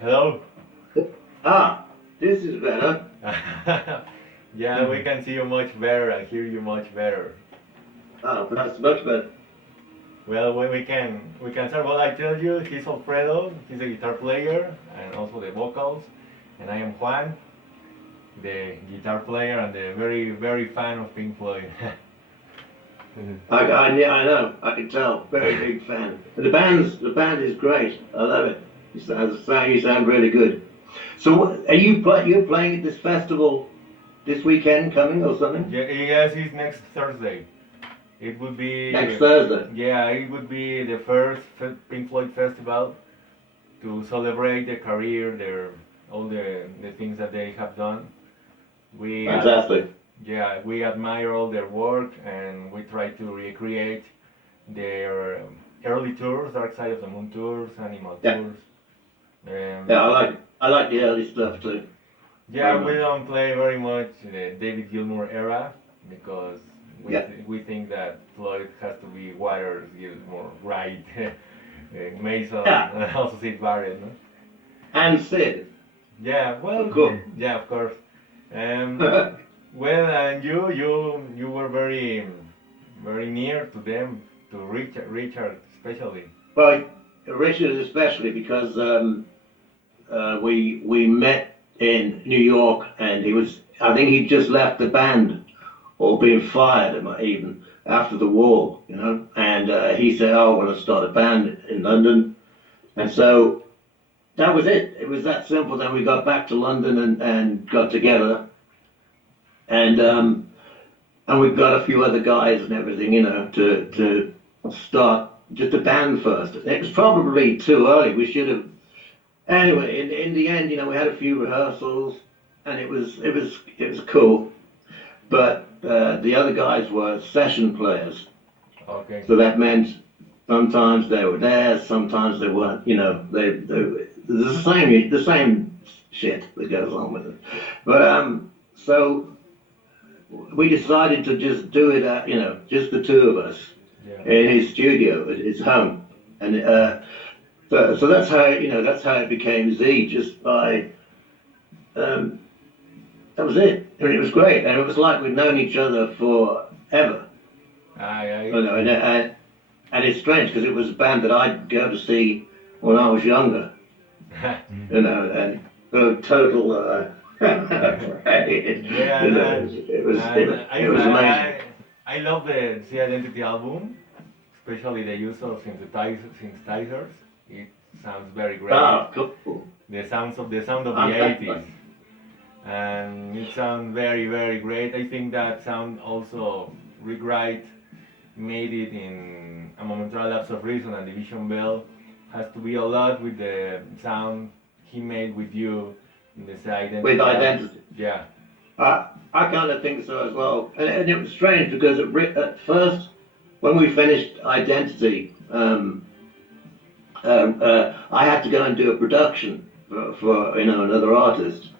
Hello. Ah, this is better. Yeah, we can see you much better and hear you much better. Ah, that's much better. Well, we can start. Well, I tell you, he's Alfredo. He's a guitar player and also the vocals, and I am Juan, the guitar player and the very fan of Pink Floyd. Yeah, I know. I can tell. Very big fan. The band is great. I love it. You sound really good. So, you're playing at this festival this weekend coming or something? Yeah, yes, it's next Thursday. It would Next be, Thursday. yeah, it would be the first Pink Floyd festival to celebrate their career, their all the things that they have done. We Fantastic. Yeah, we admire all their work and we try to recreate their early tours, Dark Side of the Moon tours, Animal Yeah, tours. yeah. Um, I like the early stuff too. Very yeah, we much. don't play very much the David Gilmour era because Yeah, we think that Floyd has to be Waters, Gilmour, Wright, Mason, yeah. and also Sid Barrett. No? And Sid, Yeah, of well, course. yeah, of course. Um, well, and you were very near to them, to Richard especially. Well, Richard especially because we met in New York, and he was I think he'd just left the band or been fired even after the war, you know. And he said, "Oh, I want to start a band in London," and so that was it. It was that simple. Then we got back to London and got together, and we got a few other guys and everything, you know, to start just a band first. It was probably too early. We should have. Anyway, in the end, you know, we had a few rehearsals, and it was cool. But the other guys were session players, Okay. so that meant sometimes they were there, sometimes they weren't. You know, the same shit that goes on with it. But so we decided to just do it, you know, just the two of us Yeah. in his studio at his home, and so that's how that's how it became Z, just by um, that was it. I mean, it was great, and it was like we'd known each other forever. You know, and it's strange because it was a band that I'd go to see when I was younger. You know, and so total. Yeah, You know, and it was amazing. I love the The Identity album, especially the use of synthesizers. It sounds very great. Ah, cool. The sound of the 80s, and it sounds very great. I think that sound also Rick Wright made it in A Momentary Lapse of Reason, and Division Bell has to be a lot with the sound he made with you in the With Identity album. identity. Yeah. I kind of think so as well. And it was strange because at first, when we finished Identity, I had to go and do a production for you know another artist,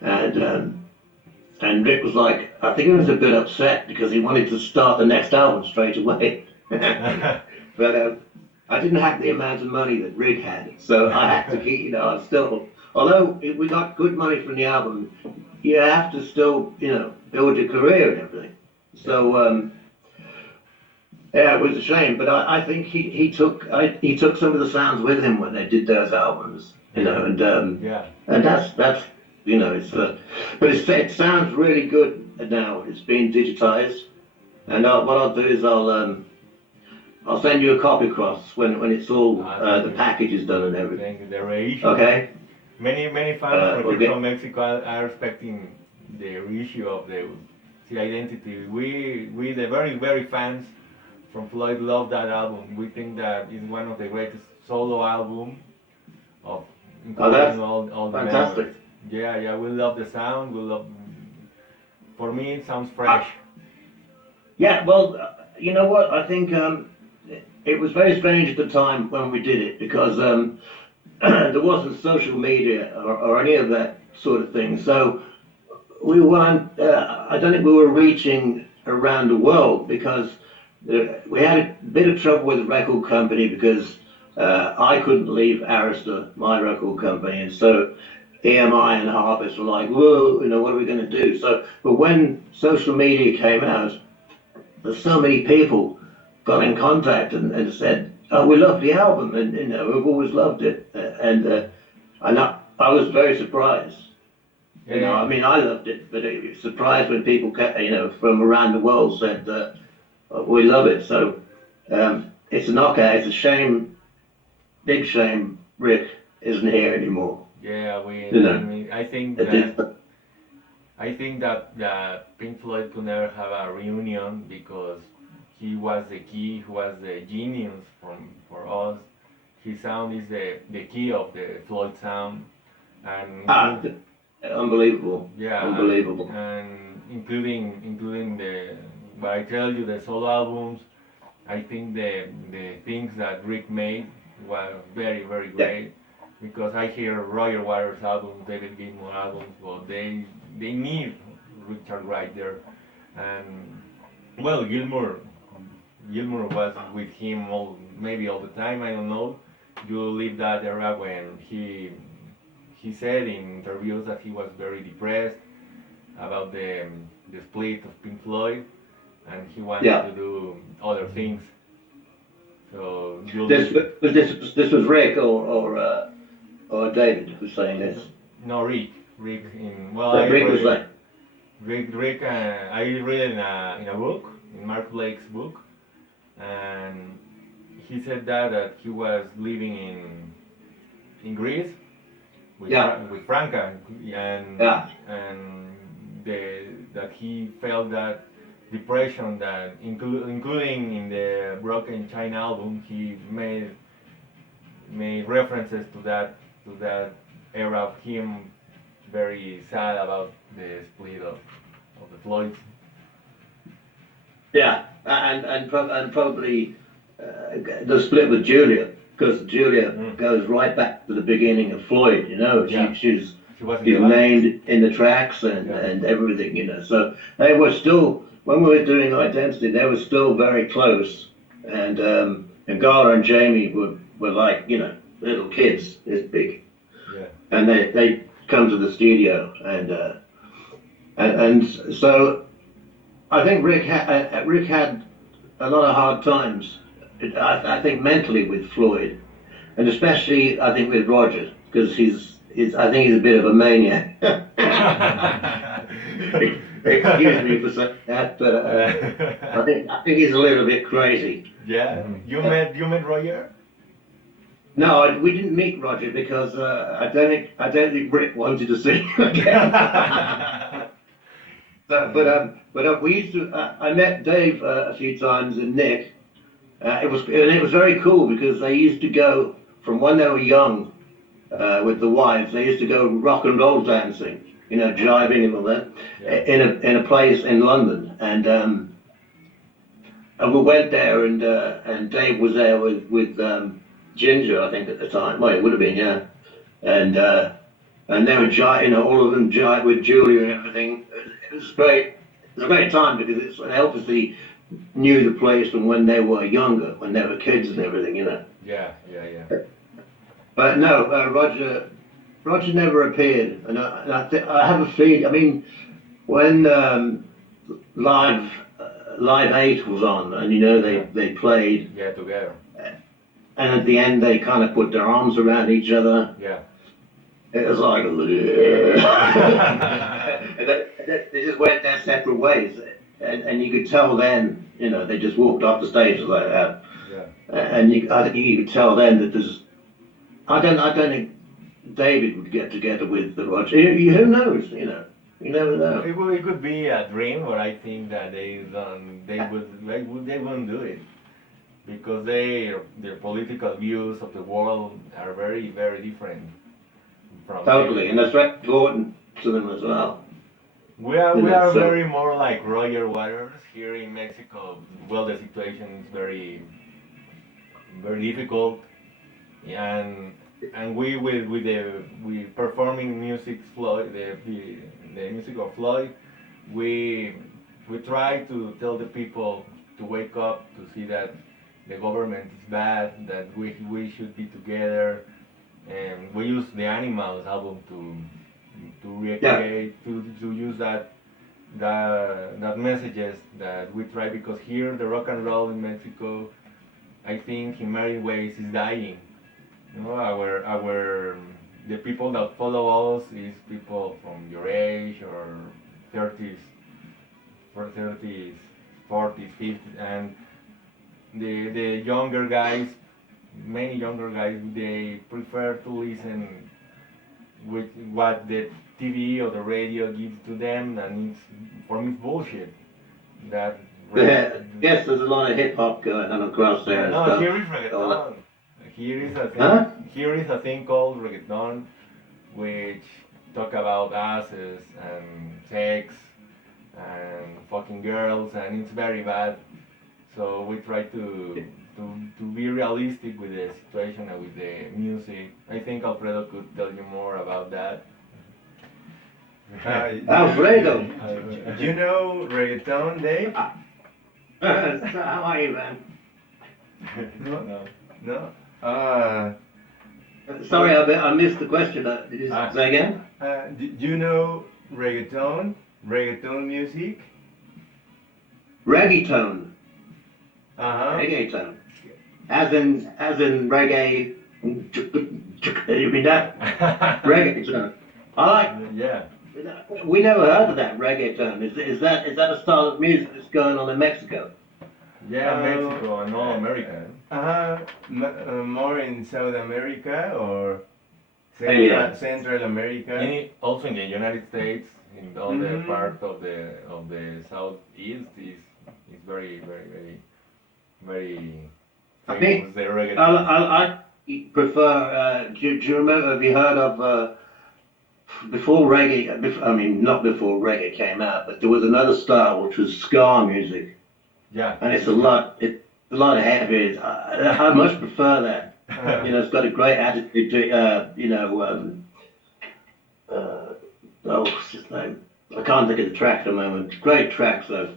and Rick was like, I think he was a bit upset because he wanted to start the next album straight away. But I didn't have the amount of money that Rick had, so I had to keep, you know, I still, although we got good money from the album, you have to still, you know, build your career and everything. So yeah, it was a shame, but I think he took some of the sounds with him when they did those albums, you know, Yeah. and that's you know but it sounds really good now. It's been digitized, and what I'll do is I'll send you a copy across when it's all Thank the you. package is done and everything. Thank you. The reissue. Okay, Many fans from we'll here from get Mexico are expecting the reissue of the Identity. We the very fans from Floyd love that album. We think that it's one of the greatest solo album of oh including that's all the members. fantastic. Yeah, we love the sound. We love. For me, it sounds Uh, fresh. yeah, well, you know what? I think it was very strange at the time when we did it because there wasn't social media or any of that sort of thing. So we weren't. I don't think we were reaching around the world because we had a bit of trouble with the record company because I couldn't leave Arista, my record company, and so EMI and Harvest were like, "Whoa, what are we going to do?" So, but when social media came out, there's so many people got in contact and said, "Oh, we love the album, and we've always loved it." And I was very surprised. Yeah, I mean, I loved it, but it was surprised when people, from around the world said, "We love it." So it's a knockout. It's a shame, big shame. Rick isn't here anymore. yeah. You know, it is, I think that Pink Floyd could never have a reunion because he was the key, he was the genius for us. His sound is the key of the Floyd sound, and ah, unbelievable, yeah, unbelievable. and including the what I tell you the solo albums. I think the things that Rick made were very Yeah, great because I hear Roger Waters albums, David Gilmour albums, but they need Richard Wright there, and well Gilmour was with him maybe all the time. I don't know. You live that era when he said in interviews that he was very depressed about the split of Pink Floyd, and he wanted yeah. to do other things. So you This live this was Rick or David who's saying this. no Rick in well That Rick was like, Rick I read it in a book in Mark Blake's book, and he said that he was living in Greece yeah, with Franca, yeah, and that he felt that depression that including in the Broken China album he made references to that era of him very sad about the split of the Floyds. yeah, and probably the split with Julia, because Julia Mm. goes right back to the beginning of Floyd. Yeah, She's she was in the she's band. named in the tracks Yeah, and everything. So they were still when we were doing Identity, they were still very close, and Gala and Jamie were like little kids this big, yeah, and they come to the studio and so I think Rick had a lot of hard times. I think mentally with Floyd, and especially I think with Roger, because he's I think he's a bit of a maniac. Excuse me for saying that, but I think he's a little bit crazy. yeah. Uh, You met Roger? no, we didn't meet Roger because I don't think Rick wanted to see him again. But we used to. I met Dave a few times and Nick. It was very cool because they used to go from when they were young with the wives. They used to go rock and roll dancing, jiving and all that, Yeah. in a place in London. And we went there, and Dave was there with Ginger, I think at the time. Well, it would have been, yeah. And and they were all of them jive with Julia and everything. It was great. It was a great time because they obviously knew the place from when they were younger, when they were kids and everything. Yeah. But no, Roger never appeared, and I have a feeling. I mean, when Live 8 was on, and Yeah. they played, Yeah, together. and at the end they kind of put their arms around each other. Yeah. It was like, and they just went their separate ways, and you could tell then, they just walked off the stage like that, Yeah. and I think you could tell then that there's. I don't think David would get together with the Roger. Who knows? You never know. It could be a dream, but I think that they wouldn't do it because their political views of the world are very different from his. Totally, and that's very important to them as well. We are So very more like Roger Waters here in Mexico. Well, the situation is very difficult, and with the we performing music Floyd the music of Floyd, we we try to tell the people to wake up to see that the government is bad, that we should be together, and we use the Animals album to Yeah. recreate to use that messages that we try, because here the rock and roll in Mexico, I think in many ways is dying. You know, our the people that follow us is people from your age or 30s, for 30s, 40s, 50s, and the younger guys, many younger guys, they prefer to listen with what the TV or the radio gives to them, and it's, for me, it's bullshit. That Yes, there's a lot of hip hop going on across there and no, stuff. here is All that. reggaeton. Here is a thing. Huh? Here is a thing called reggaeton, which talk about asses and sex and fucking girls, and it's very bad. So we try to be realistic with the situation and with the music. I think Alfredo could tell you more about that. Alfredo! You know reggaeton, Dave? How are you, man? No, No. no. Sorry, I missed the question. Did you say again? Do you know reggaeton? Reggaeton music? Reggaeton. Uh-huh. Reggaeton. As in reggae. You mean that? Reggaeton. I like. Yeah. We never heard of that reggaeton. Is that a style of music that's going on in Mexico? Yeah, Mexico and all America. More in South America or Yeah. Central America? Also in the United States, in all the Mhm. part of the southeast is very very very very I famous. think The reggaeton. I prefer. Do you remember? Have you heard of before reggae? I mean, not before reggae came out, but there was another style which was ska music, Yeah. and it's a lot. It's a lot heavier. I much prefer that. You know, it's got a great attitude to. What's his name? I can't think of the track at the moment. Great tracks though.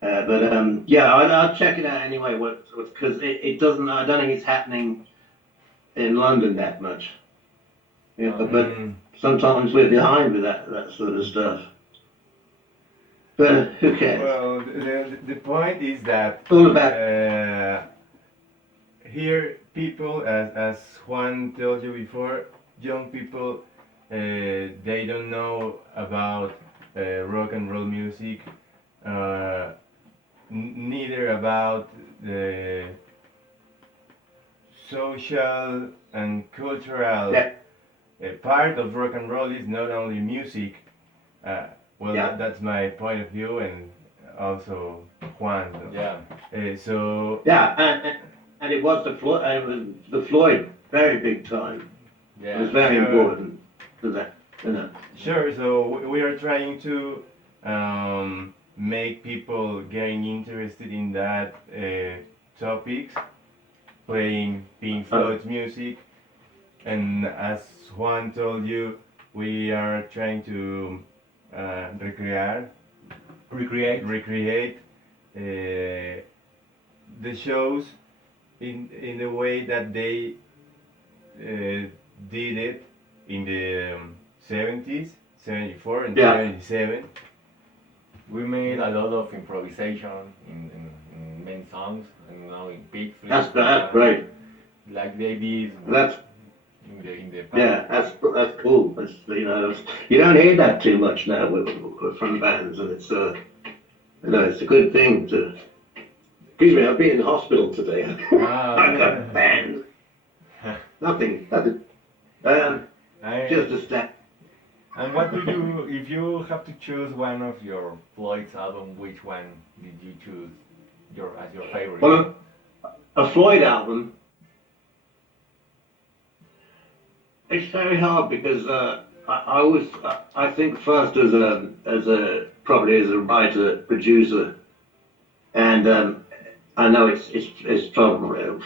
But yeah, I'll check it out anyway. Because it doesn't. I don't think it's happening in London that much. Yeah, but Mm. sometimes we're behind with that sort of stuff. But who cares? Well, the point is that All about here people, as Juan told you before, young people, they don't know about rock and roll music, neither about the social and cultural yeah, part of rock and roll is not only music. Uh, well, Yeah. that's my point of view, and also Juan. Yeah. So yeah, and it was the Floyd very big time. It was Yeah. very Sure. important to that. You know. sure, so we are trying to make people getting interested in that topics, playing Pink Floyd's music, and as Juan told you, we are trying to recreate the shows in the way that they did it in the 70s, 74 and Yeah. 77. We made a lot of improvisation in many songs, and now in big That's great. like they did That's in the Yeah, that's cool. You don't hear that too much now from bands, and it's a good thing to. Excuse me, I've been in the hospital today. I got banned. Nothing. Just a step. And what do you, if you have to choose one of your Floyd's album, which one did you choose as your favorite? Well, a Floyd album. It's very hard because I think first probably as a writer producer, and I know it's probably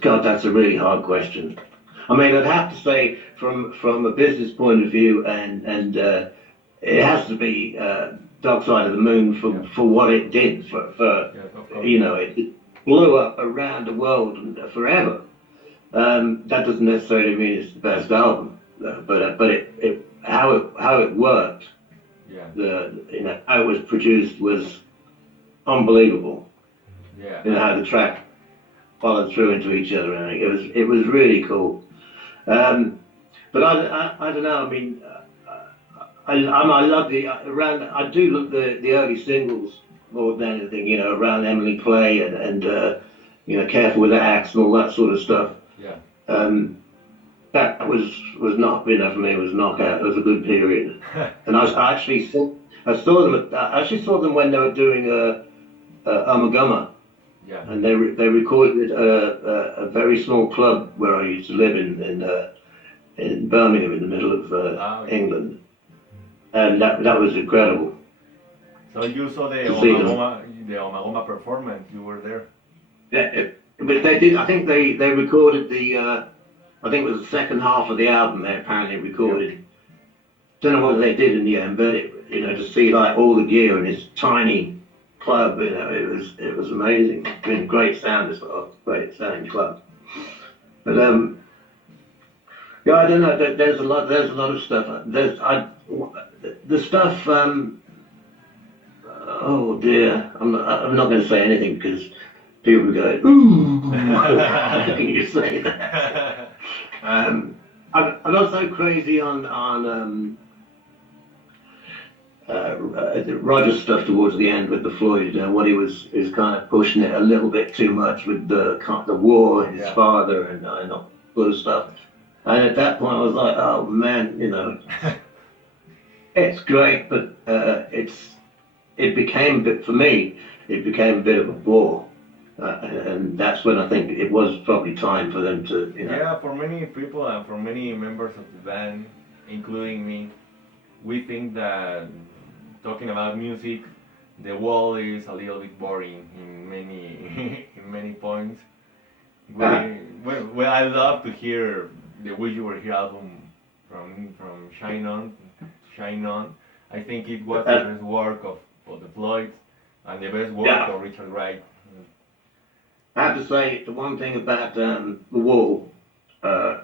God, that's a really hard question. I mean, I'd have to say from a business point of view, and it has to be Dark Side of the Moon for what it did for Yes, of course. you know blew up around the world and forever. That doesn't necessarily mean it's the best album, but how it worked, Yeah, how it was produced was unbelievable. yeah, How the track followed through into each other, and it was really cool. Um, but I don't know. I mean, I love the around. I do love the early singles more than anything. Around Emily Clay and Careful with the Axe and all that sort of stuff. yeah. Um, that was not for me. It was knockout. It was a good period, and I actually saw them. I actually saw them when they were doing Umagumma, Yeah. and they recorded at a very small club where I used to live in Birmingham, in the middle of Oh, England, and that was incredible so you saw to see them. The Omagoma performance. You were there. Yeah, but they did. I think they recorded I think it was the second half of the album. They apparently recorded. Don't know what they did in the end, but to see like all the gear in this tiny club, it was amazing. I mean, great sound as well, great sounding club. But yeah, I don't know. There's a lot of stuff. The stuff. Oh dear, I'm not going to say anything because people go, ooh, how can you say that? I'm not so crazy on Roger's stuff towards the end with the Floyd. What he was is kind of pushing it a little bit too much with the war, his Yeah. father, and all blue stuff. And at that point, I was like, oh man, it's great, but it became a bit for me. It became a bit of a bore. And that's when I think it was probably time for them to. Yeah, for many people and for many members of the band, including me, we think that talking about music, the wall is a little bit boring in many in many points. Ah, Well, I love to hear the Wish You Were Here album from Shine On. I think it was the uh, best work of the Floyd and the best work yeah, of Richard Wright. I have to say the one thing about the wall, uh,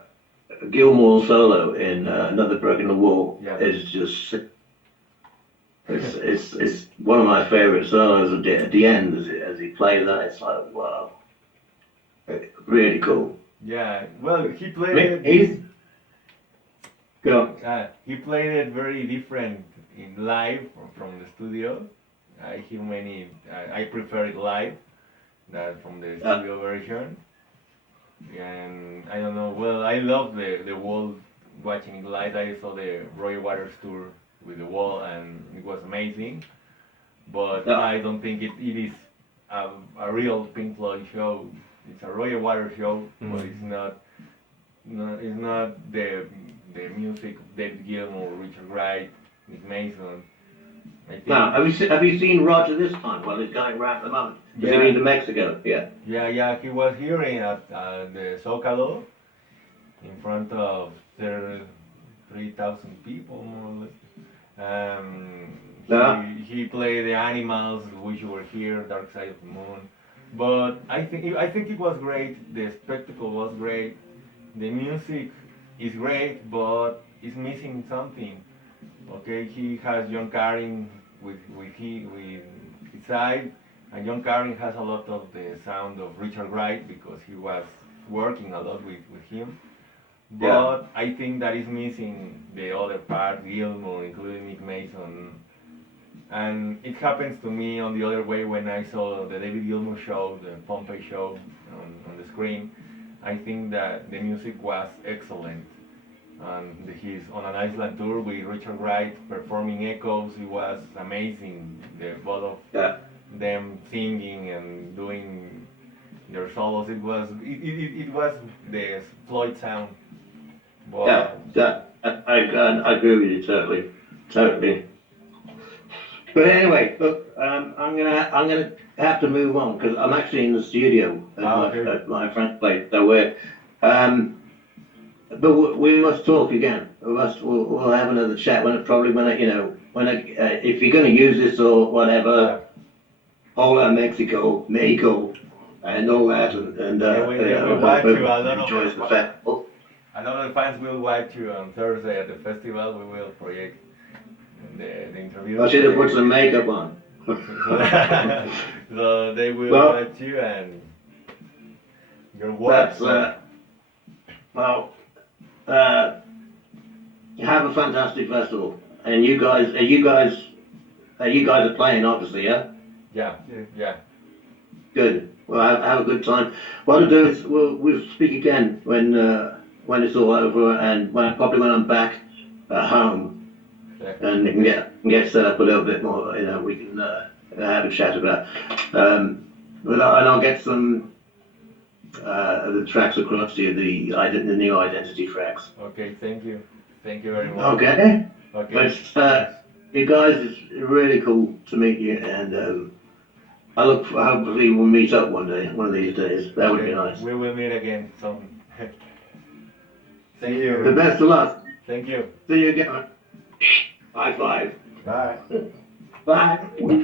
Gilmore's solo in Another Brick in the Wall Yeah, is just it's one of my favorite solos at the end as he plays that. It's like wow, really cool. yeah. Well, he I played mean, it. he's go. He played it very different in live from the studio. I hear many. I prefer it live than from the Uh, studio version. And I don't know. Well, I love the wall watching it live. I saw the Roy Waters tour with the wall, and it was amazing. But yeah, I don't think it is a real Pink Floyd show. It's a Roy Waters show, but it's not. No, it's not the music of David Gilmour, Richard Wright, Nick Mason. I now, think. have you seen Roger this time while he's going around at the moment? Has he Yeah, been to Mexico? Yeah. yeah. He was here at the Zocalo in front of 3,000 people, more or less. Yeah. He played the Animals, Wish You Were Here, Dark Side of the Moon. But I think it was great. The spectacle was great. The music is great, but it's missing something. Okay, he has John Carin with his side, and John Carin has a lot of the sound of Richard Wright because he was working a lot with him. Yeah. But I think that is missing the other part, Gilmour, including Nick Mason. And it happens to me on the other way when I saw the David Gilmour show, the Pompeii show on the screen. I think that the music was excellent. And he's on an Iceland tour with Richard Wright performing Echoes. It was amazing. The both of Yeah. them singing and doing their solos. It was the Floyd sound. Yeah. But I agree with you totally. Totally. But anyway, look, I'm gonna have to move on because I'm actually in the studio okay. at my friend's place. So we must talk again. We'll have another chat probably if you're gonna use this or whatever. Yeah. Hola Mexico, Mexico. and all that, and we I hope watch you. everyone A lot enjoys of the festival. a lot of fans will watch you on Thursday at the festival. We will project the interview. I should have put some makeup on. So, so they will Well, watch you and your work. that's well. Uh, have a fantastic festival, and you guys are playing, obviously, yeah. Yeah, yeah. Good. Well, have a good time. What I'll do is we'll speak again when it's all over, and probably when I'm back at home, and we can get set up a little bit more. You know, we can have a chat about. And I'll get some the tracks across to you, the new identity tracks. Okay, thank you very much. Okay. Okay. But you guys, it's really cool to meet you, and hopefully we'll meet up one of these days. That would be nice. We will meet again soon. Thank The you. best of luck. Thank you. See you again. High five. Bye. Bye.